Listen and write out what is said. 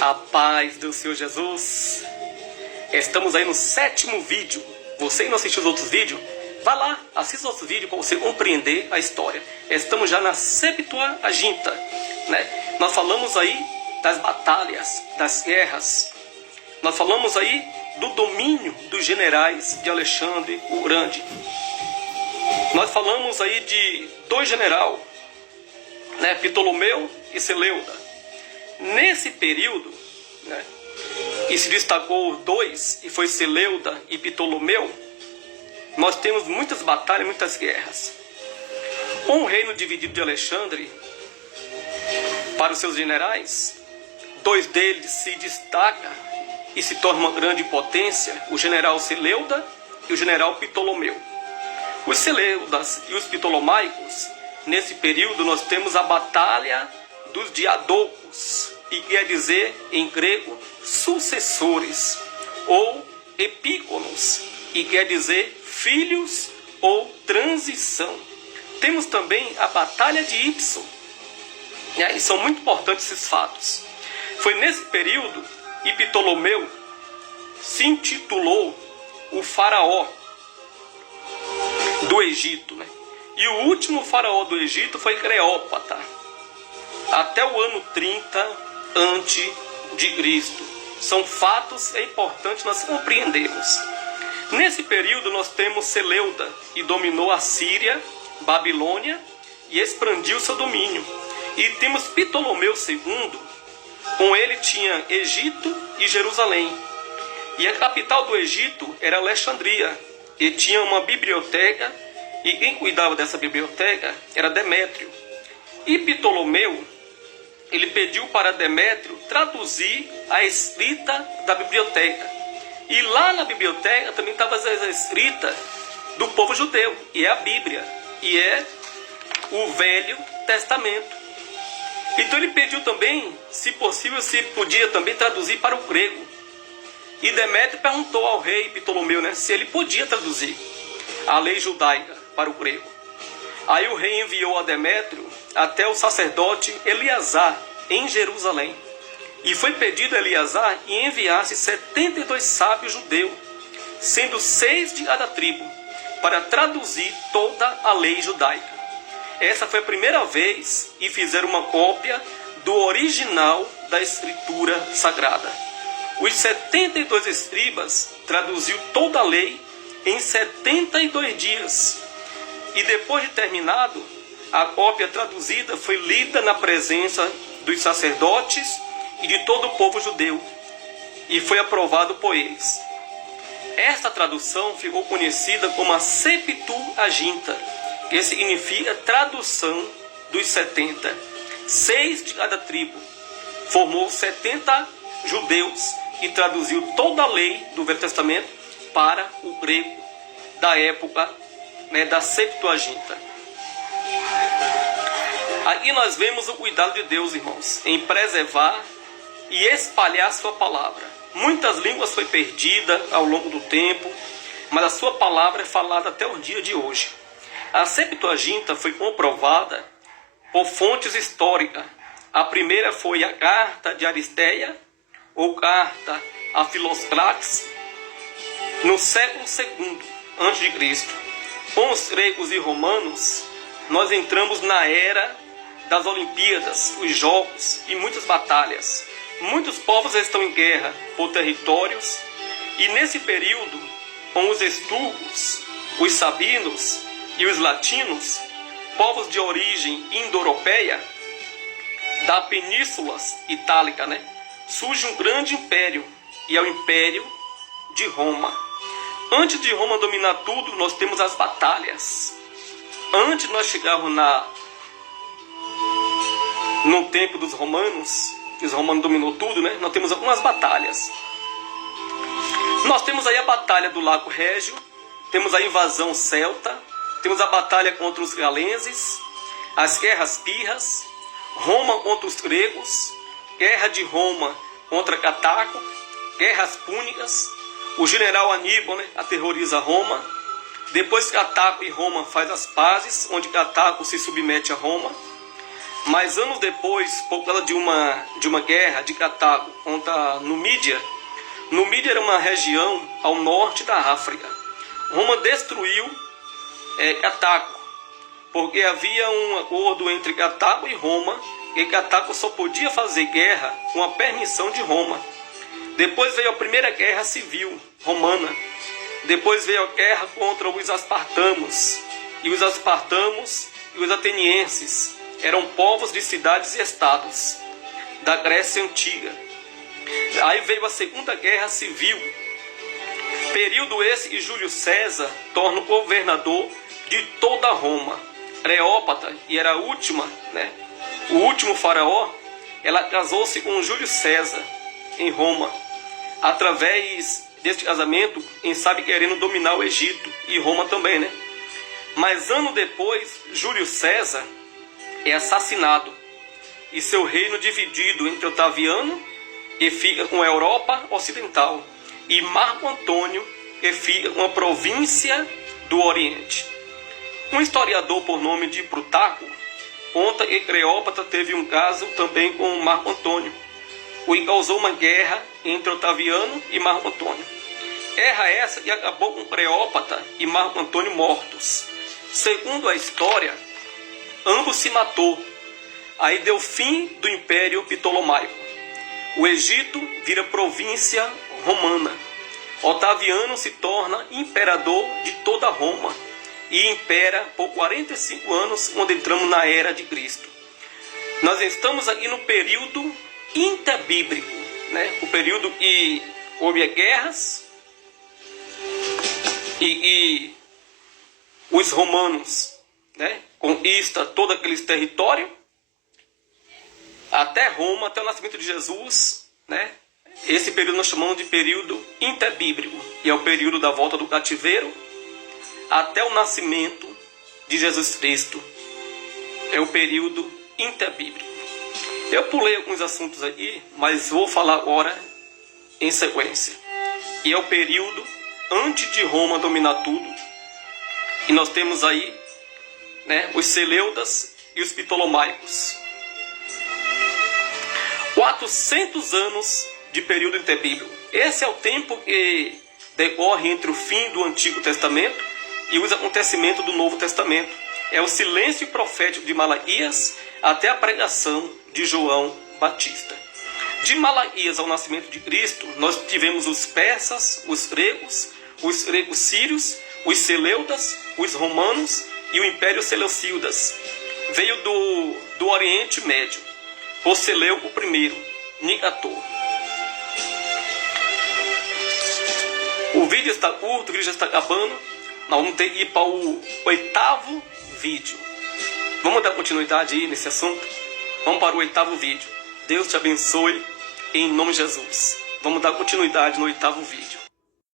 A paz do Senhor Jesus. Estamos aí no 7º vídeo. Você que não assistiu os outros vídeos, vá lá, assista os outros vídeos para você compreender a história. Estamos já na Septuaginta, né? Nós falamos aí das batalhas, das guerras. Nós falamos aí do domínio dos generais de Alexandre o Grande. Nós falamos aí de dois generais, né? Ptolomeu e Seleuda. Nesse período, né, e se destacou dois, e foi Seleuda e Ptolomeu, nós temos muitas batalhas, muitas guerras. Um reino dividido de Alexandre para os seus generais, dois deles se destacam e se tornam uma grande potência, o general Seleuda e o general Ptolomeu. Os Seleudas e os Ptolomaicos, nesse período nós temos a batalha dos diadocos, e quer dizer em grego sucessores, ou epíconos, e quer dizer filhos ou transição. Temos também a batalha de Ípso, né? E são muito importantes esses fatos. Foi nesse período que Ptolomeu se intitulou o faraó do Egito, né? E o último faraó do Egito foi Cleópatra, até o ano 30 antes de Cristo. São fatos importantes nós compreendermos. Nesse período nós temos Seleuda, que dominou a Síria, Babilônia e expandiu seu domínio. E temos Ptolomeu II, com ele tinha Egito e Jerusalém. E a capital do Egito era Alexandria, e tinha uma biblioteca, e quem cuidava dessa biblioteca era Demétrio. E Ptolomeu, ele pediu para Demétrio traduzir a escrita da biblioteca. E lá na biblioteca também estava a escrita do povo judeu, e é a Bíblia, e é o Velho Testamento. Então ele pediu também, se possível, se podia também traduzir para o grego. E Demétrio perguntou ao rei Ptolomeu, né, se ele podia traduzir a lei judaica para o grego. Aí o rei enviou a Demétrio até o sacerdote Eleazar, em Jerusalém. E foi pedido a Eleazar que enviasse 72 sábios judeus, sendo 6 de cada tribo, para traduzir toda a lei judaica. Essa foi a primeira vez que fizeram uma cópia do original da escritura sagrada. Os 72 escribas traduziu toda a lei em 72 dias. E depois de terminado, a cópia traduzida foi lida na presença dos sacerdotes e de todo o povo judeu, e foi aprovado por eles. Esta tradução ficou conhecida como a Septuaginta, que significa tradução dos 70. 6 de cada tribo. Formou 70 judeus e traduziu toda a lei do Velho Testamento para o grego da época, né, da Septuaginta. Aqui nós vemos o cuidado de Deus, irmãos, em preservar e espalhar a sua palavra. Muitas línguas foi perdida ao longo do tempo, mas a sua palavra é falada até o dia de hoje. A Septuaginta foi comprovada por fontes históricas. A primeira foi a Carta de Aristeia, ou Carta a Filoscrates, no século II a.C. Com os gregos e romanos, nós entramos na era das Olimpíadas, os Jogos e muitas batalhas. Muitos povos estão em guerra por territórios, e nesse período, com os etruscos, os sabinos e os latinos, povos de origem indo-europeia, da Península Itálica, né, surge um grande império, e é o Império de Roma. Antes de Roma dominar tudo, nós temos as batalhas. Antes de nós chegarmos no tempo dos romanos, que os romanos dominou tudo, né? Nós temos algumas batalhas. Nós temos aí a batalha do Lago Régio, temos a invasão celta, temos a batalha contra os galenses, as guerras pirras, Roma contra os gregos, guerra de Roma contra Cartago, guerras púnicas, o general Aníbal, né, aterroriza Roma. Depois Cartago e Roma faz as pazes, onde Cartago se submete a Roma. Mas anos depois, por causa de uma guerra de Cartago contra Numídia, Numídia era uma região ao norte da África. Roma destruiu Cartago, porque havia um acordo entre Cartago e Roma, e Cartago só podia fazer guerra com a permissão de Roma. Depois veio a primeira guerra civil romana. Depois veio a guerra contra os espartanos. E os espartanos e os atenienses eram povos de cidades e estados da Grécia Antiga. Aí veio a Segunda Guerra Civil. Período esse que Júlio César torna governador de toda Roma. Cleópatra, e era a última, o último faraó, ela casou-se com Júlio César em Roma. Através deste casamento, quem sabe querendo dominar o Egito e Roma também, Mas ano depois, Júlio César é assassinado e seu reino dividido entre Otaviano, que fica com a Europa Ocidental, e Marco Antônio, que fica com a província do Oriente. Um historiador por nome de Plutarco conta que Cleópatra teve um caso também com Marco Antônio, o que causou uma guerra entre Otaviano e Marco Antônio. Guerra essa que acabou com Cleópatra e Marco Antônio mortos. Segundo a história, ambos se matou. Aí deu fim do Império Ptolomaico. O Egito vira província romana. Otaviano se torna imperador de toda Roma e impera por 45 anos, quando entramos na Era de Cristo. Nós estamos aqui no período interbíblico, o período que houve guerras e os romanos conquistam todo aquele território até Roma, até o nascimento de Jesus, Esse período nós chamamos de período interbíblico, e é o período da volta do cativeiro até o nascimento de Jesus Cristo. É o período interbíblico. Eu pulei alguns assuntos aqui, mas vou falar agora em sequência. E é o período antes de Roma dominar tudo. E nós temos aí os Seleudas e os Ptolomaicos. 400 anos de período interbíblico. Esse é o tempo que decorre entre o fim do Antigo Testamento e os acontecimentos do Novo Testamento. É o silêncio profético de Malaquias até a pregação de João Batista. De Malaquias ao nascimento de Cristo, nós tivemos os persas, os gregos sírios, os seleudas, os romanos e o Império Seleucidas. Veio do Oriente Médio, por Seleuco I, Nicator. O vídeo está curto, o vídeo já está acabando. Nós vamos ter que ir para o 8º vídeo. Vamos dar continuidade aí nesse assunto? Vamos para o 8º vídeo. Deus te abençoe em nome de Jesus. Vamos dar continuidade no 8º vídeo.